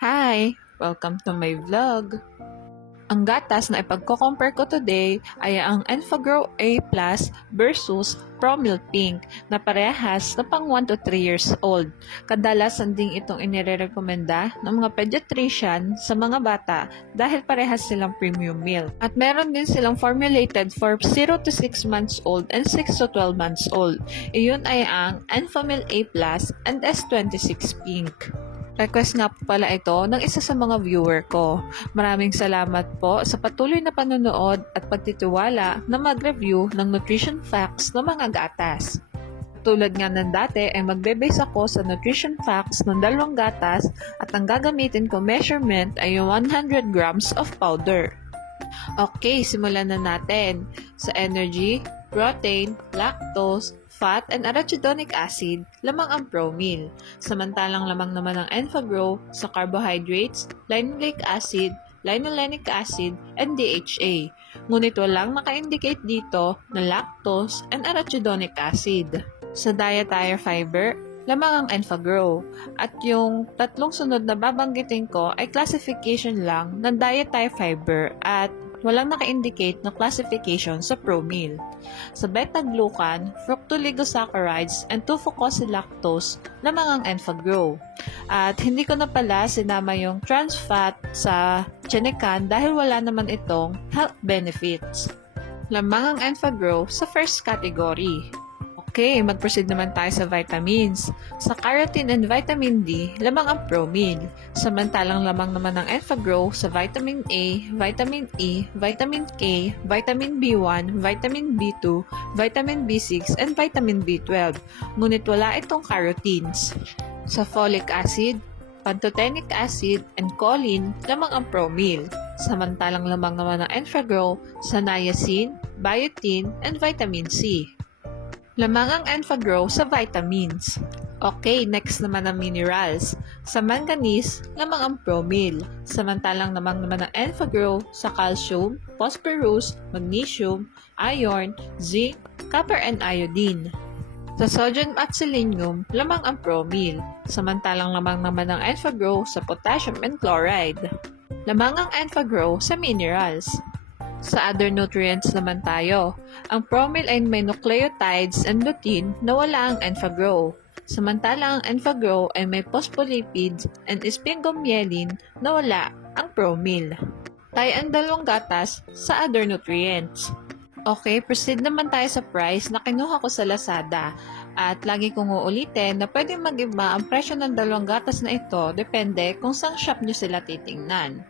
Hi! Welcome to my vlog. Ang gatas na ipagko-compare ko today ay ang Enfagrow A Plus versus Promilk Pink na parehas na pang 1 to 3 years old. Kadalasan ding itong inirekomenda ng mga pediatrician sa mga bata dahil parehas silang premium milk. At meron din silang formulated for 0 to 6 months old and 6 to 12 months old. Iyon ay ang Enfamil A Plus and S26 Pink. Request nga po pala ito ng isa sa mga viewer ko. Maraming salamat po sa patuloy na panonood at pagtitiwala na mag-review ng nutrition facts ng mga gatas. Tulad nga ng dati ay magbe-base ako sa nutrition facts ng dalawang gatas at ang gagamitin ko measurement ay 100 grams of powder. Okay, simulan na natin. Sa energy, protein, lactose, fat, and arachidonic acid, lamang ang Promil. Samantalang lamang naman ang Enfagrow sa carbohydrates, linoleic acid, linolenic acid, and DHA. Ngunit walang naka-indicate dito na lactose and arachidonic acid. Sa dietary fiber, lamang ang Enfagrow. At yung tatlong sunod na babanggitin ko ay classification lang ng dietary fiber at walang naka-indicate na classification sa Promil. Sa beta-glucan, fructooligosaccharides, and 2-fucosylactose lamang ang Enfagrow. At hindi ko na pala sinama yung trans fat sa Genecan dahil wala naman itong health benefits. Lamang ang Enfagrow sa first category. Okay, mag-proceed naman tayo sa vitamins. Sa carotene and vitamin D, lamang ang Promil. Samantalang lamang naman ang Enfagrow sa vitamin A, vitamin E, vitamin K, vitamin B1, vitamin B2, vitamin B6, and vitamin B12. Ngunit wala itong carotenes. Sa folic acid, pantothenic acid, and choline, lamang ang Promil. Samantalang lamang naman ang Enfagrow sa niacin, biotin, and vitamin C. Lamang ang Enfagrow sa vitamins. Okay, next naman ang minerals. Sa manganese, lamang ang Promil. Samantalang naman ang Enfagrow sa calcium, phosphorus, magnesium, iron, zinc, copper, and iodine. Sa sodium at selenium, lamang ang Promil. Samantalang lamang naman ang Enfagrow sa potassium and chloride. Lamang ang Enfagrow sa minerals. Sa other nutrients naman tayo. Ang Promil ay may nucleotides and lutein na wala ang Enfagrow. Samantalang ang Enfagrow ay may phospholipids and sphingomyelin na wala ang Promil. Tayo ang dalawang gatas sa other nutrients. Okay, proceed naman tayo sa price na kinuha ko sa Lazada. At lagi kong uulitin na pwede mag-iba ang presyo ng dalawang gatas na ito depende kung saan shop nyo sila titingnan.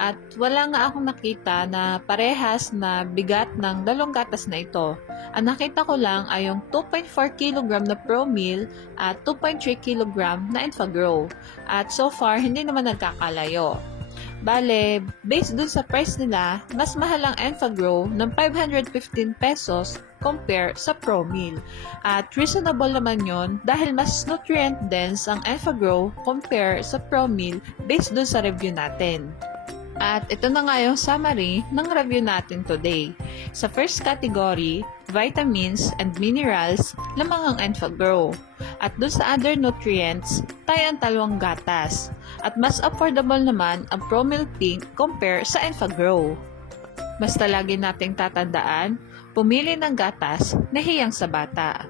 At wala nga akong nakita na parehas na bigat ng dalawang gatas na ito. Ang nakita ko lang ay yung 2.4 kg na Promil at 2.3 kg na Enfagrow. At so far, hindi naman nagkakalayo. Bale, based dun sa price nila, mas mahal ang Enfagrow ng 515 pesos compare sa Promil. At reasonable naman yon dahil mas nutrient dense ang Enfagrow compare sa Promil based dun sa review natin. At ito na nga yung summary ng review natin today. Sa first category, vitamins and minerals, lamang ang Enfagrow. At doon sa other nutrients, tayo ang dalawang gatas. At mas affordable naman ang Promilk Pink compare sa Enfagrow. Basta lagi nating tatandaan, pumili ng gatas na hiyang sa bata.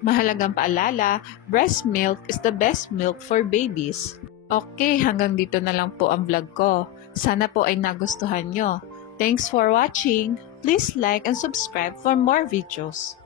Mahalagang paalala, breast milk is the best milk for babies. Okay, hanggang dito na lang po ang vlog ko. Sana po ay nagustuhan nyo. Thanks for watching. Please like and subscribe for more videos.